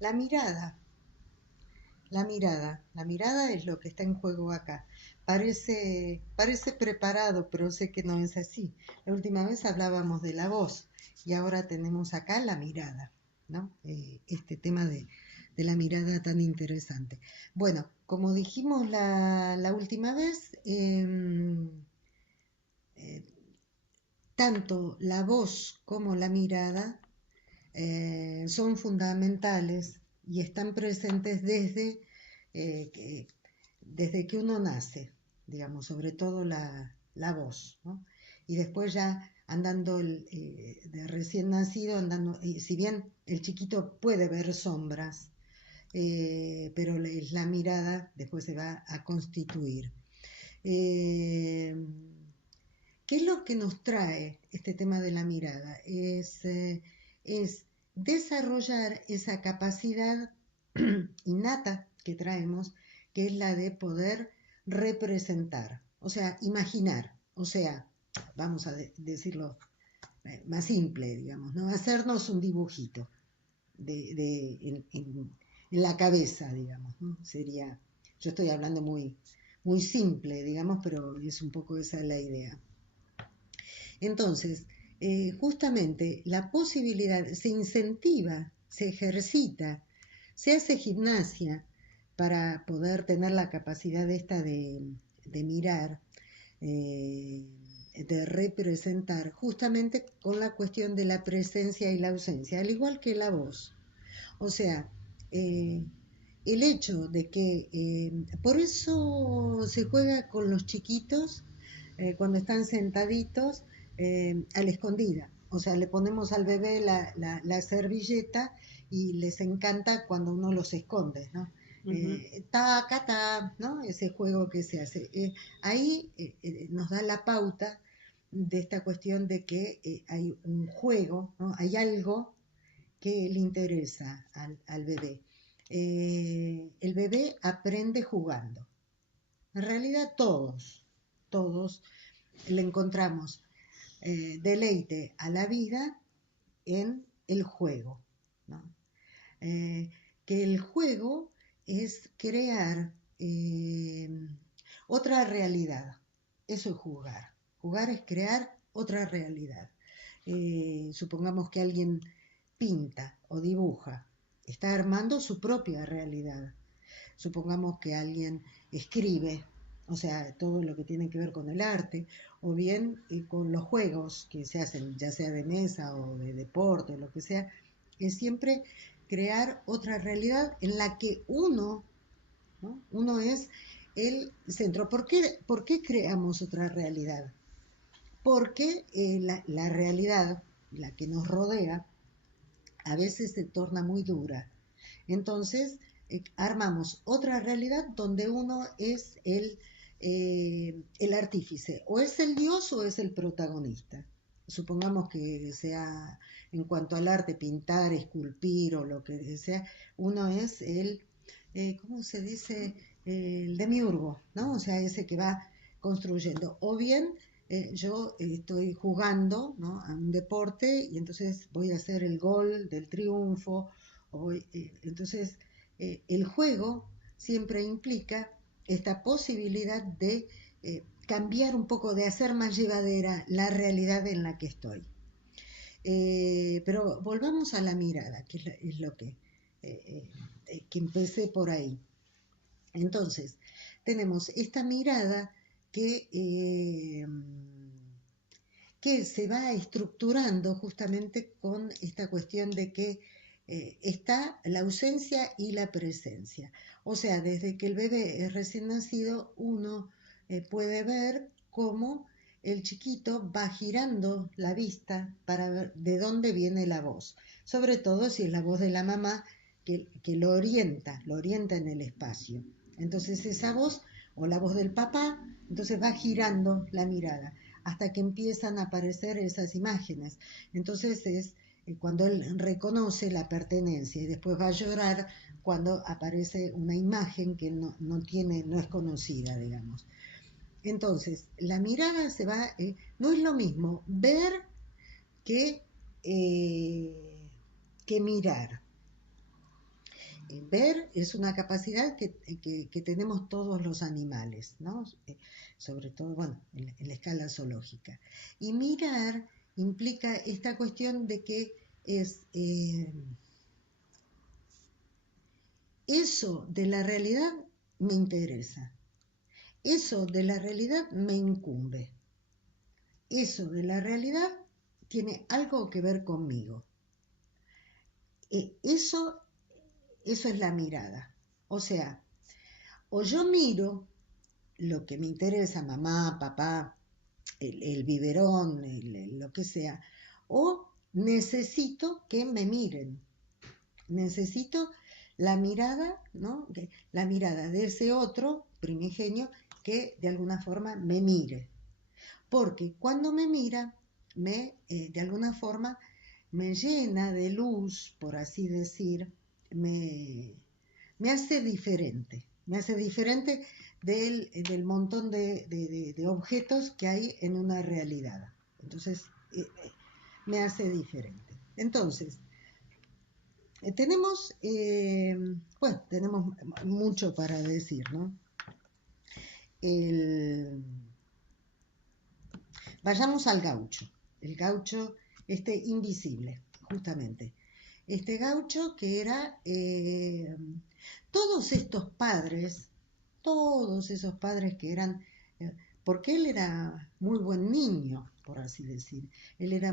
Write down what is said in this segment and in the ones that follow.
La mirada, la mirada es lo que está en juego acá. Parece preparado, pero sé que no es así. La última vez hablábamos de la voz y ahora tenemos acá la mirada, ¿no? Este tema de la mirada tan interesante. Bueno, como dijimos la última vez, eh, tanto la voz como la mirada son fundamentales y están presentes desde que uno nace, digamos, sobre todo la voz, ¿no? Y después ya andando de recién nacido, andando, si bien el chiquito puede ver sombras, pero la mirada después se va a constituir. Eh, ¿Qué es lo que nos trae este tema de la mirada? Es desarrollar esa capacidad innata que traemos, que es la de poder representar, o sea, imaginar, o sea, vamos a decirlo más simple, digamos, ¿no? Hacernos un dibujito en la cabeza, digamos, ¿no? Sería, yo estoy hablando muy simple, digamos, pero es un poco esa la idea. Entonces, justamente la posibilidad se incentiva, se ejercita, se hace gimnasia para poder tener la capacidad esta de mirar, eh, de representar, justamente con la cuestión de la presencia y la ausencia, al igual que la voz. O sea, eh, el hecho de que, por eso se juega con los chiquitos cuando están sentaditos a la escondida. O sea, le ponemos al bebé la servilleta y les encanta cuando uno los esconde, ¿no? Ujú. Taca, ta, ¿no? Ese juego que se hace. Ahí nos da la pauta de esta cuestión de que hay un juego, ¿no? Hay algo que le interesa al bebé. El bebé aprende jugando. En realidad todos le encontramos deleite a la vida en el juego, ¿no? Que el juego es crear otra realidad. Eso es jugar. Jugar es crear otra realidad. Supongamos que alguien pinta o dibuja, está armando su propia realidad. Supongamos que alguien escribe, o sea, todo lo que tiene que ver con el arte, o bien con los juegos que se hacen, ya sea de mesa o de deporte, lo que sea, es siempre crear otra realidad en la que uno, ¿no? Uno es el centro. Por qué creamos otra realidad? Porque la realidad, la que nos rodea, a veces se torna muy dura. Entonces, armamos otra realidad donde uno es el artífice, o es el dios o es el protagonista. Supongamos que sea en cuanto al arte, pintar, esculpir o lo que sea, uno es ¿cómo se dice? El demiurgo, ¿no? O sea, ese que va construyendo. O bien yo estoy jugando, ¿no? A un deporte y entonces voy a hacer el gol del triunfo. Entonces, el juego siempre implica esta posibilidad de cambiar un poco, de hacer más llevadera la realidad en la que estoy. Pero volvamos a la mirada, que es lo que empecé por ahí. Entonces, tenemos esta mirada que se va estructurando justamente con esta cuestión de que está la ausencia y la presencia. O sea, desde que el bebé es recién nacido, uno puede ver cómo el chiquito va girando la vista para ver de dónde viene la voz, sobre todo si es la voz de la mamá que lo orienta en el espacio. Entonces esa voz o la voz del papá, entonces va girando la mirada hasta que empiezan a aparecer esas imágenes. Entonces es cuando él reconoce la pertenencia y después va a llorar cuando aparece una imagen que no es conocida, digamos. Entonces, la mirada no es lo mismo ver que, eh, que mirar. ver es una capacidad que tenemos todos los animales, ¿no? Sobre todo, bueno, en la escala zoológica. Y mirar implica esta cuestión de que es eso de la realidad me interesa, eso de la realidad me incumbe, eso de la realidad tiene algo que ver conmigo. Eso es la mirada. O sea, o yo miro lo que me interesa, mamá, papá, el biberón, lo que sea, o necesito que me miren. Necesito la mirada, ¿no? La mirada de ese otro primigenio que de alguna forma me mire. Porque cuando me mira, de alguna forma me llena de luz, por así decir, me, me hace diferente del montón de objetos que hay en una realidad. Entonces, me hace diferente. Entonces, tenemos mucho para decir, ¿no? El, Vayamos al gaucho, el gaucho invisible, justamente. Este gaucho que era todos esos padres que eran, porque él era muy buen niño, por así decir, él era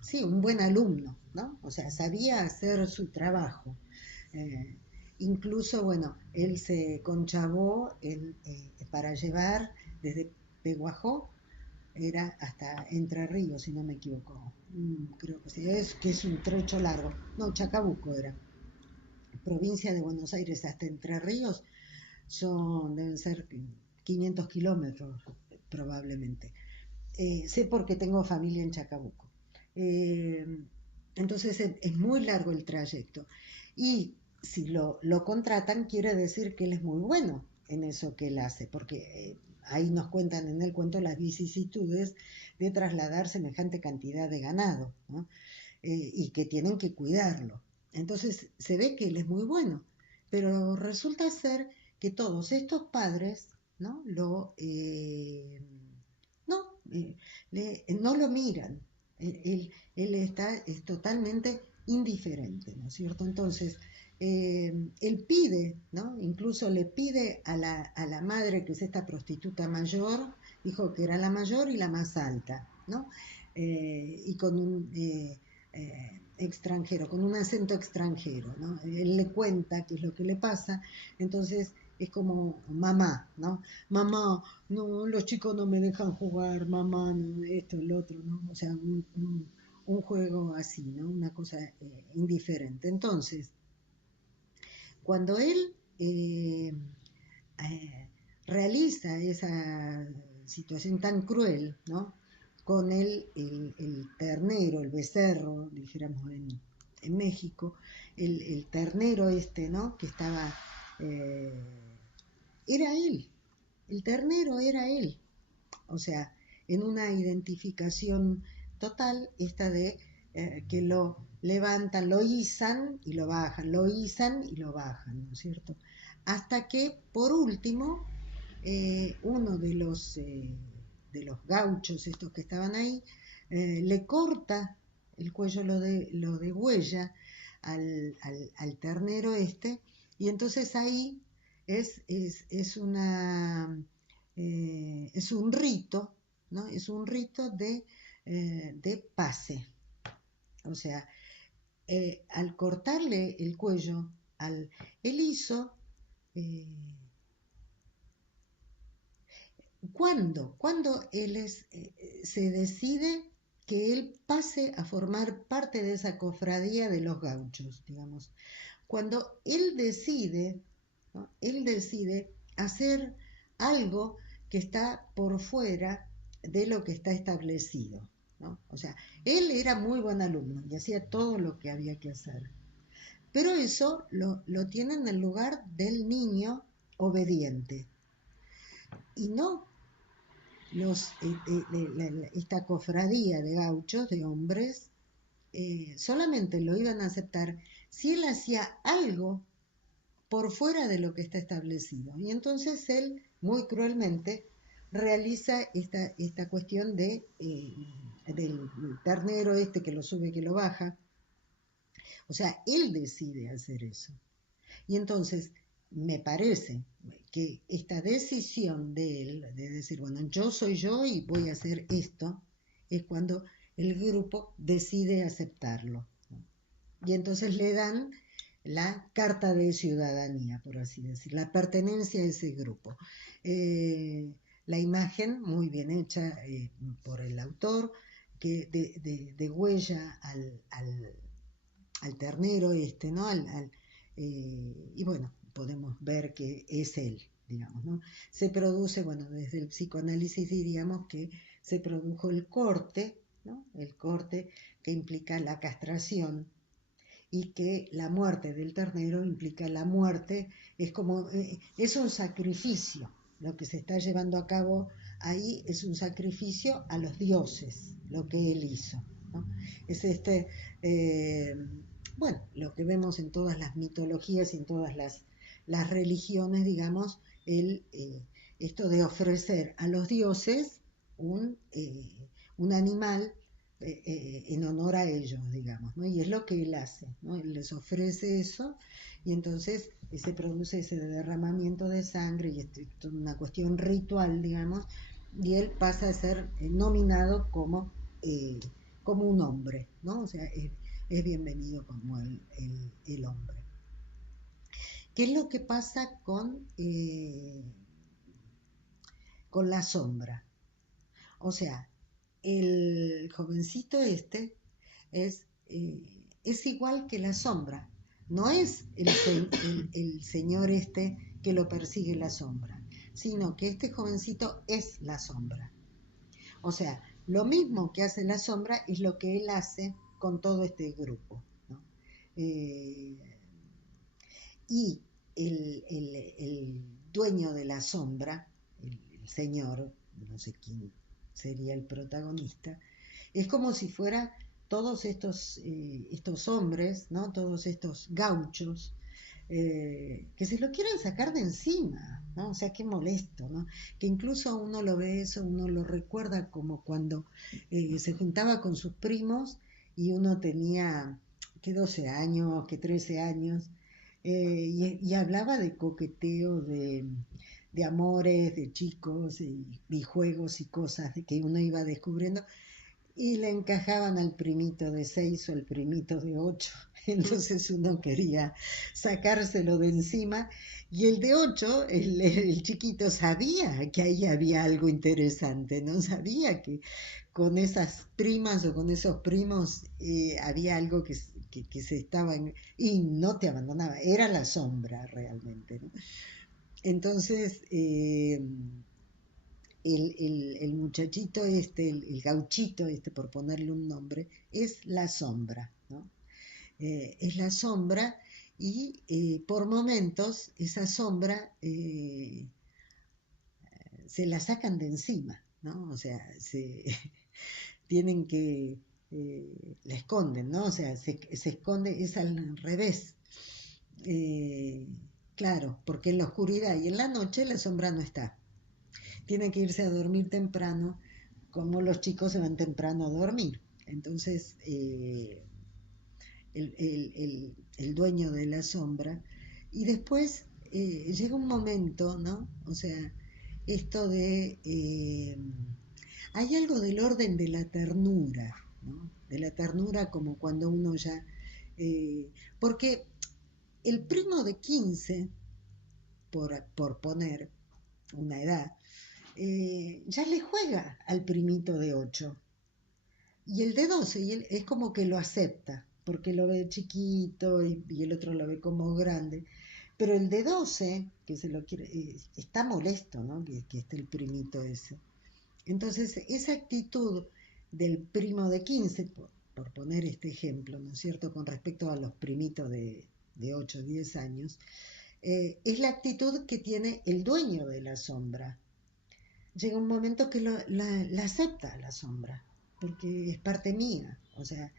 sí, un buen alumno, ¿no? O sea, sabía hacer su trabajo. Eh, Incluso, bueno, él se conchabó para llevar desde Peguajó, era hasta Entre Ríos, si no me equivoco. Creo que sí, que es un trecho largo. No, Chacabuco era. Provincia de Buenos Aires hasta Entre Ríos deben ser 500 kilómetros probablemente. Sé porque tengo familia en Chacabuco. Eh, entonces es muy largo el trayecto. Y si lo contratan, quiere decir que él es muy bueno en eso que él hace, porque ahí nos cuentan en el cuento las vicisitudes de trasladar semejante cantidad de ganado, ¿no? Y que tienen que cuidarlo. Entonces se ve que él es muy bueno, pero resulta ser que todos estos padres, ¿no? No, no lo miran. Él es totalmente indiferente, ¿no es cierto? Entonces, él pide, ¿no? Incluso le pide a la madre, que es esta prostituta mayor, dijo que era la mayor y la más alta, ¿no? Y con un extranjero, con un acento extranjero, ¿no? Él le cuenta qué es lo que le pasa, entonces es como mamá, ¿no? Mamá, no, los chicos no me dejan jugar, mamá, no, esto, el otro, ¿no? O sea, un juego así, ¿no? Una cosa indiferente. Entonces, cuando él eh, realiza esa situación tan cruel, ¿no? Con el ternero, el becerro, dijéramos en México, el ternero ¿no? Que estaba, era él, el ternero era él, o sea, en una identificación total, esta de que lo levantan, lo izan y lo bajan, lo izan y lo bajan, ¿no es cierto? Hasta que, por último, uno de los gauchos, estos que estaban ahí, le corta el cuello, lo degüella al ternero y entonces ahí es es un rito, ¿no? Es un rito de pase. O sea, al cortarle el cuello, él hizo... Eh, ¿Cuándo se decide que él pase a formar parte de esa cofradía de los gauchos, digamos? Cuando él decide, ¿no? Él decide hacer algo que está por fuera de lo que está establecido, ¿no? O sea, él era muy buen alumno y hacía todo lo que había que hacer. Pero eso lo tiene en el lugar del niño obediente. Y no esta cofradía de gauchos, de hombres, solamente lo iban a aceptar si él hacía algo por fuera de lo que está establecido. Y entonces él, muy cruelmente, realiza esta cuestión del ternero este que lo sube, que lo baja. O sea, él decide hacer eso. Y entonces me parece que esta decisión de él, de decir, bueno, yo soy yo y voy a hacer esto, es cuando el grupo decide aceptarlo. Y entonces le dan la carta de ciudadanía, por así decir, la pertenencia a ese grupo. La imagen, muy bien hecha por el autor, que degüella al ternero este, ¿no? Y bueno, podemos ver que es él, digamos, ¿no? Se produce, bueno, desde el psicoanálisis diríamos que se produjo el corte, ¿no? El corte que implica la castración y que la muerte del ternero implica la muerte, es un sacrificio, lo que se está llevando a cabo ahí es un sacrificio a los dioses, lo que él hizo, ¿no? Es eh, bueno, lo que vemos en todas las mitologías y en todas las religiones, digamos, esto de ofrecer a los dioses un animal en honor a ellos, digamos, ¿no? Y es lo que él hace, ¿no? Él les ofrece eso y entonces se produce ese derramamiento de sangre y es una cuestión ritual, digamos, y él pasa a ser nominado como un hombre, ¿no? O sea, es bienvenido como el hombre. ¿Qué es lo que pasa con la sombra? O sea, el jovencito este es igual que la sombra. No es el señor este que lo persigue la sombra, sino que este jovencito es la sombra. O sea, lo mismo que hace la sombra es lo que él hace con todo este grupo, ¿no? Eh, y el dueño de la sombra, el señor, no sé quién sería el protagonista, es como si fuera todos estos hombres, ¿no? Todos estos gauchos, que se lo quieren sacar de encima, ¿no? O sea, qué molesto, ¿no? Que incluso uno lo ve eso, uno lo recuerda como cuando se juntaba con sus primos y uno tenía que 12 años, que 13 años, y hablaba de coqueteo, de amores, de chicos y juegos y cosas que uno iba descubriendo y le encajaban al primito de 6 o al primito de 8. Entonces uno quería sacárselo de encima y el de 8, el chiquito, sabía que ahí había algo interesante, no sabía que con esas primas o con esos primos había algo que se estaban y no te abandonaba, era la sombra realmente, ¿no? Entonces, el muchachito este, el gauchito este, por ponerle un nombre, es la sombra, ¿no? Es la sombra y por momentos esa sombra se la sacan de encima, ¿no? O sea, tienen que, la esconden, ¿no? O sea, se esconde, es al revés. Eh, claro, porque en la oscuridad y en la noche la sombra no está. Tiene que irse a dormir temprano, como los chicos se van temprano a dormir. Entonces, el dueño de la sombra, y después llega un momento, ¿no? O sea, esto hay algo del orden de la ternura, ¿no? De la ternura como cuando uno ya... porque el primo de 15, por poner una edad, ya le juega al primito de 8. Y el de 12 y él, es como que lo acepta, porque lo ve chiquito y el otro lo ve como grande. Pero el de 12 que se lo quiere, está molesto, ¿no? Que esté el primito ese. Entonces, esa actitud del primo de 15, por poner este ejemplo, ¿no es cierto?, con respecto a los primitos de 8 o 10 años, es la actitud que tiene el dueño de la sombra. Llega un momento que la acepta la sombra, porque es parte mía, o sea,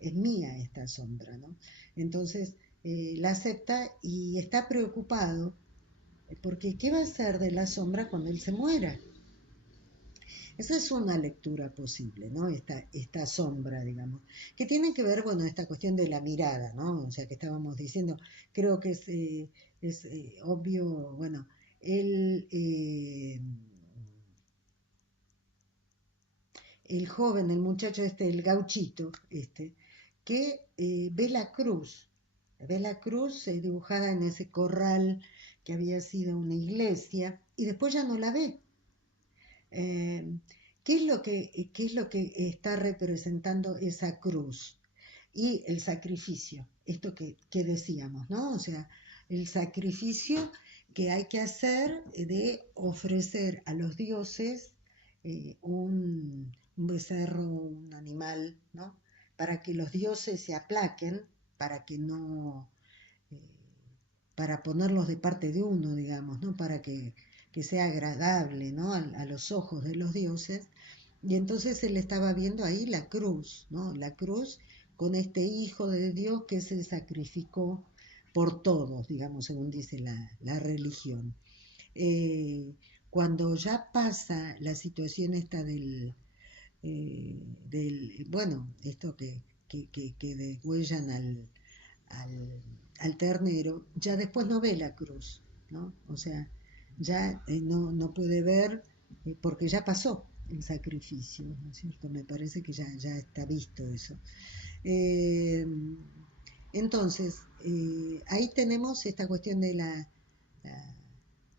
es mía esta sombra, ¿no? Entonces la acepta y está preocupado porque ¿qué va a hacer de la sombra cuando él se muera? Esa es una lectura posible, ¿no? Esta sombra, digamos, que tiene que ver, bueno, esta cuestión de la mirada, ¿no? O sea, que estábamos diciendo, creo que es obvio, bueno, el joven, el muchacho este, el gauchito, que ve la cruz dibujada en ese corral que había sido una iglesia y después ya no la ve. Eh, qué es lo que está representando esa cruz? Y el sacrificio, esto que decíamos, ¿no? O sea, el sacrificio que hay que hacer de ofrecer a los dioses un becerro, un animal, ¿no? Para que los dioses se aplaquen, para que no, eh, para ponerlos de parte de uno, digamos, ¿no? Para que sea agradable, ¿no? A los ojos de los dioses. Y entonces él estaba viendo ahí la cruz, ¿no? La cruz con este Hijo de Dios que se sacrificó por todos, digamos, según dice la religión. Eh, Cuando ya pasa la situación esta bueno, esto que degüellan al ternero, ya después no ve la cruz, ¿no? O sea, ya no puede ver porque ya pasó el sacrificio, ¿no es cierto? Me parece que ya está visto eso. Eh, entonces, ahí tenemos esta cuestión de la,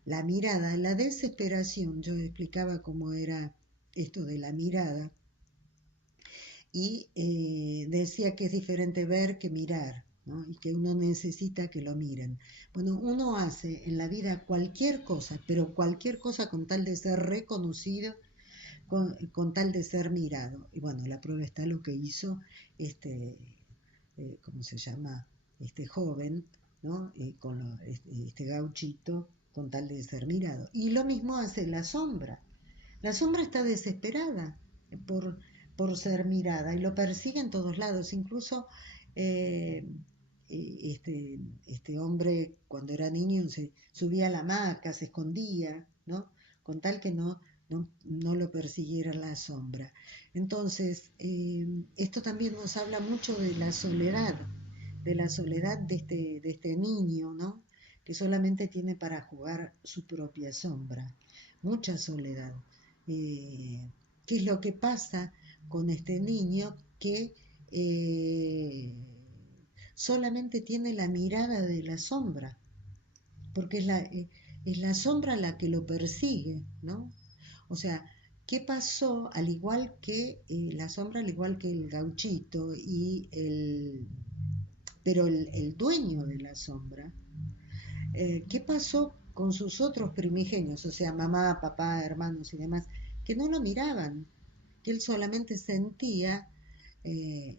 la mirada, la desesperación. Yo explicaba cómo era esto de la mirada y decía que es diferente ver que mirar, ¿no? Y que uno necesita que lo miren. Bueno, uno hace en la vida cualquier cosa, pero cualquier cosa con tal de ser reconocido, con tal de ser mirado. Y bueno, la prueba está lo que hizo ¿cómo se llama? Este joven, ¿no? Este gauchito, con tal de ser mirado. Y lo mismo hace la sombra. La sombra está desesperada por, por ser mirada y lo persigue en todos lados. Incluso eh, este hombre cuando era niño se subía a la hamaca, se escondía, ¿no? Con tal que no lo persiguiera la sombra. Entonces, esto también nos habla mucho de la soledad de este niño, ¿no? Que solamente tiene para jugar su propia sombra, mucha soledad. ¿Qué es lo que pasa con este niño que solamente tiene la mirada de la sombra? Porque es la sombra la que lo persigue, ¿no? O sea, ¿qué pasó al igual que la sombra, al igual que el gauchito pero el dueño de la sombra, ¿qué pasó con sus otros primigenios, o sea, mamá, papá, hermanos y demás, que no lo miraban, que él solamente sentía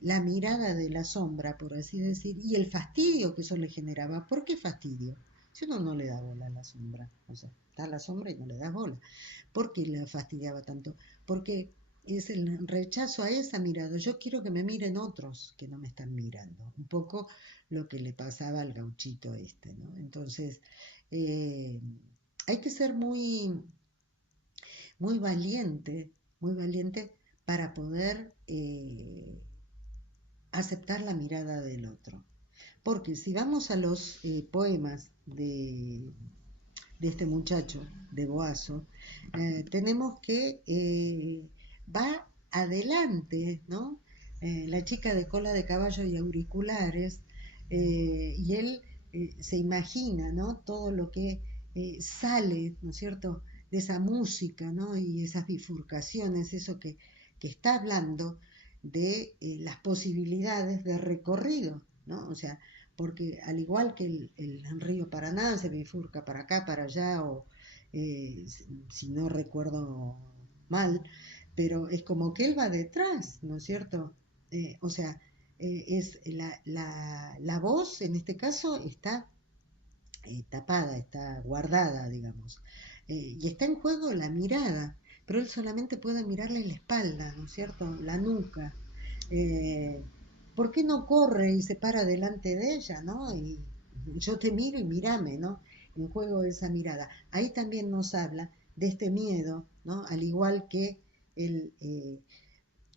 la mirada de la sombra, por así decir, y el fastidio que eso le generaba? ¿Por qué fastidio? Si uno no le da bola a la sombra, o sea, está la sombra y no le das bola. ¿Por qué le fastidiaba tanto? Porque es el rechazo a esa mirada. Yo quiero que me miren otros que no me están mirando. Un poco lo que le pasaba al gauchito este, ¿no? Entonces, eh, hay que ser muy valiente para poder aceptar la mirada del otro. Porque si vamos a los poemas de este muchacho, de Boazo, tenemos que va adelante, ¿no? La chica de cola de caballo y auriculares, y él se imagina, ¿no? Todo lo que sale, ¿no es cierto?, de esa música, ¿no? Y esas bifurcaciones, eso que está hablando de las posibilidades de recorrido, ¿no? O sea, porque al igual que el río Paraná se bifurca para acá, para allá, o si no recuerdo mal, pero es como que él va detrás, ¿no es cierto? O sea, es la voz en este caso está tapada, está guardada, digamos, y está en juego la mirada, pero él solamente puede mirarle la espalda, ¿no es cierto? La nuca. Eh, ¿por qué no corre y se para delante de ella, ¿no? Y yo te miro y mírame, ¿no? En juego de esa mirada. Ahí también nos habla de este miedo, ¿no? Al igual que el,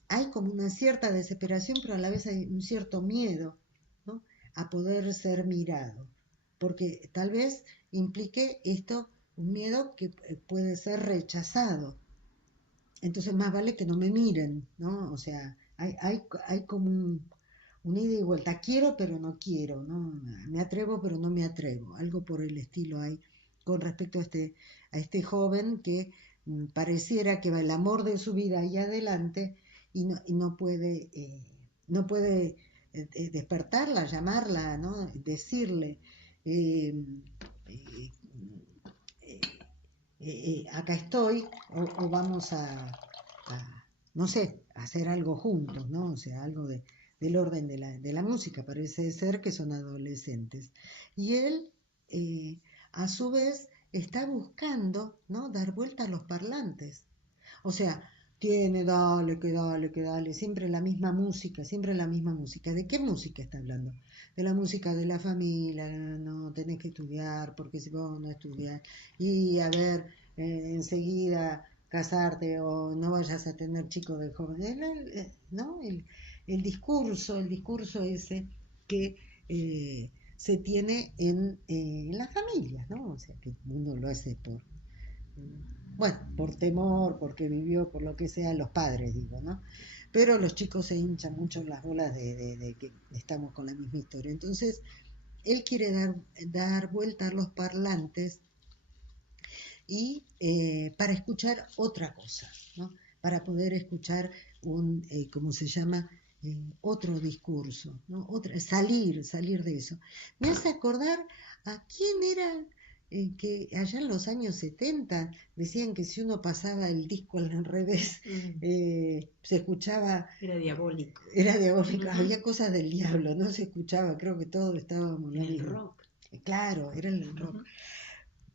hay como una cierta desesperación, pero a la vez hay un cierto miedo, ¿no? A poder ser mirado, porque tal vez implique esto un miedo que puede ser rechazado. Entonces más vale que no me miren, ¿no? O sea, hay como un ida y vuelta. Quiero pero no quiero, ¿no? Me atrevo pero no me atrevo. Algo por el estilo hay con respecto a este joven que pareciera que va el amor de su vida ahí adelante y no puede despertarla, llamarla, ¿no? Decirle, eh, eh, eh, acá estoy, o vamos a, no sé, a hacer algo juntos, ¿no? O sea, algo del orden de la música, parece ser que son adolescentes. Y él, a su vez, está buscando, ¿no? Dar vuelta a los parlantes. O sea, tiene, que dale, siempre la misma música, siempre la misma música. ¿De qué música está hablando? De la música de la familia, no tenés que estudiar, porque si vos no estudias, y a ver, enseguida casarte o no vayas a tener chicos de joven, ¿no? El discurso ese que se tiene en las familias, ¿no? O sea, que uno lo hace bueno, por temor, porque vivió, por lo que sea, los padres, digo, ¿no? Pero los chicos se hinchan mucho las bolas de que estamos con la misma historia. Entonces, él quiere dar vuelta a los parlantes y para escuchar otra cosa, ¿no? Para poder escuchar ¿cómo se llama? Otro discurso, ¿no? Salir de eso. Me hace acordar a quién era que allá en los años 70 decían que si uno pasaba el disco al revés, se escuchaba... Era diabólico. Era diabólico, había cosas del diablo, no se escuchaba, creo que todos estábamos... En el rock. Claro, era el rock.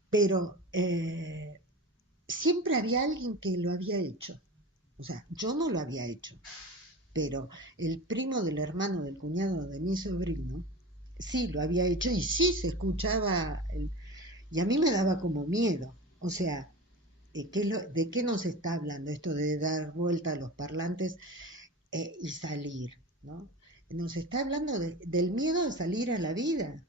Pero siempre había alguien que lo había hecho. O sea, yo no lo había hecho, pero el primo del hermano del cuñado de mi sobrino sí lo había hecho y sí se escuchaba. Y a mí me daba como miedo. O sea, ¿de qué nos está hablando esto de dar vuelta a los parlantes y salir? ¿No? Nos está hablando del miedo de salir a la vida.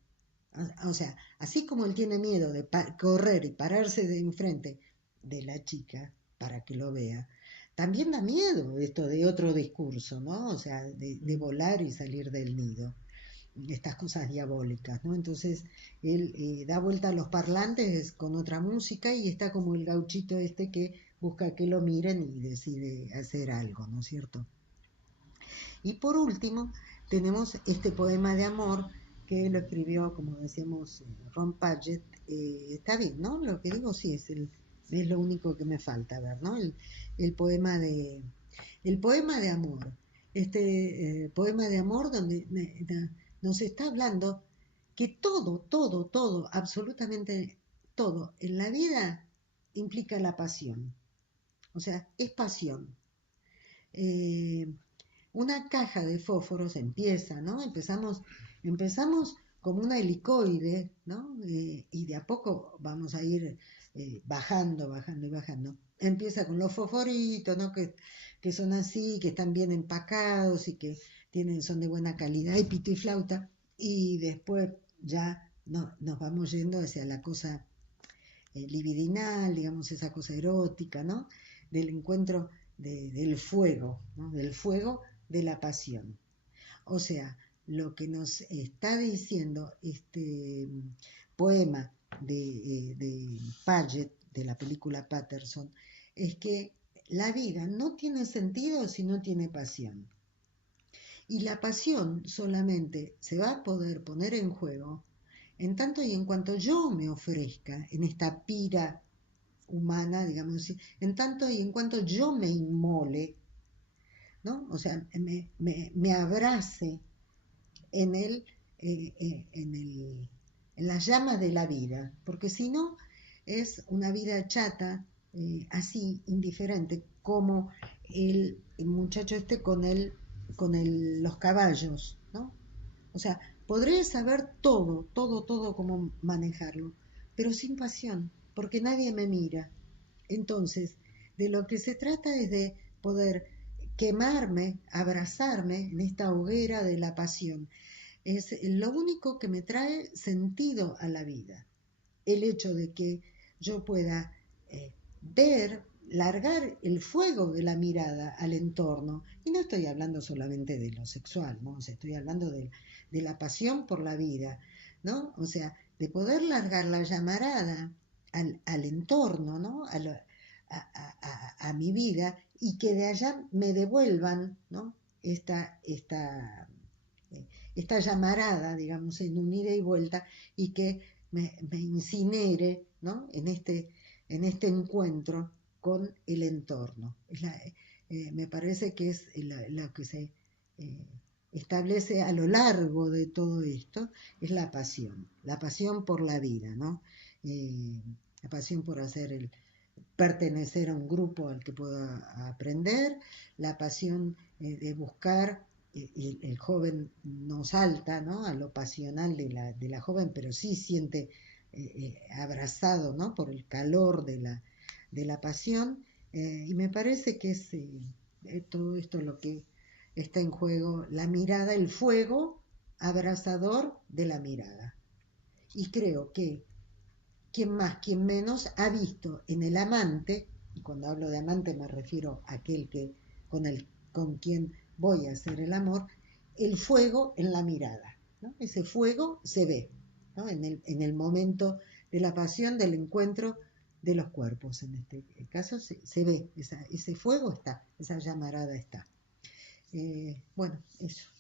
O sea, así como él tiene miedo de correr y pararse de enfrente de la chica para que lo vea, también da miedo esto de otro discurso, ¿no? O sea, de volar y salir del nido, estas cosas diabólicas, ¿no? Entonces, él da vuelta a los parlantes con otra música y está como el gauchito este que busca que lo miren y decide hacer algo, ¿no es cierto? Y por último, tenemos este poema de amor que lo escribió, como decíamos, Ron Padgett. Está bien, ¿no? Lo que digo sí es lo único que me falta ver, ¿no? El poema el poema de amor. Este poema de amor donde nos está hablando que todo, absolutamente todo en la vida implica la pasión. O sea, es pasión. Eh, una caja de fósforos empieza, ¿no? Empezamos como una helicoide, ¿no? Y de a poco vamos a ir bajando y bajando. Empieza con los fosforitos, ¿no? Que son así, que están bien empacados y que son de buena calidad y pito y flauta. Y después ya nos vamos yendo hacia la cosa libidinal, digamos, esa cosa erótica, ¿no? Del encuentro del fuego, ¿no? Del fuego de la pasión. O sea, lo que nos está diciendo este poema de Paget, de la película Patterson, es que la vida no tiene sentido si no tiene pasión. Y la pasión solamente se va a poder poner en juego en tanto y en cuanto yo me ofrezca en esta pira humana, digamos así, en tanto y en cuanto yo me inmole, ¿no? O sea, me abrace en en la llama de la vida, porque si no es una vida chata, así, indiferente, como el muchacho este con el los caballos, ¿no? O sea, podré saber todo cómo manejarlo, pero sin pasión, porque nadie me mira. Entonces, de lo que se trata es de poder quemarme, abrazarme en esta hoguera de la pasión. Es lo único que me trae sentido a la vida. El hecho de que yo pueda ver, largar el fuego de la mirada al entorno. Y no estoy hablando solamente de lo sexual, ¿no? O sea, estoy hablando de la pasión por la vida, ¿no? O sea, de poder largar la llamarada al entorno, ¿no? A mi vida y que de allá me devuelvan, ¿no? Esta llamarada, digamos, en un ida y vuelta y que me incinere, ¿no? En este encuentro con el entorno. Me parece que es lo que se eh, establece a lo largo de todo esto, es la pasión por la vida, ¿no? La pasión por pertenecer a un grupo al que pueda aprender, la pasión de buscar, el joven no salta, ¿no? A lo pasional de la joven, pero sí siente abrazado, ¿no? Por el calor de la pasión, y me parece que es todo esto lo que está en juego, la mirada, el fuego abrasador de la mirada. Y creo que quien más, quien menos, ha visto en el amante, y cuando hablo de amante me refiero a aquel con quien voy a hacer el amor, el fuego en la mirada, ¿no? Ese fuego se ve, ¿no? En el momento de la pasión, del encuentro de los cuerpos. En este caso se ve, ese fuego está, esa llamarada está. Bueno, eso.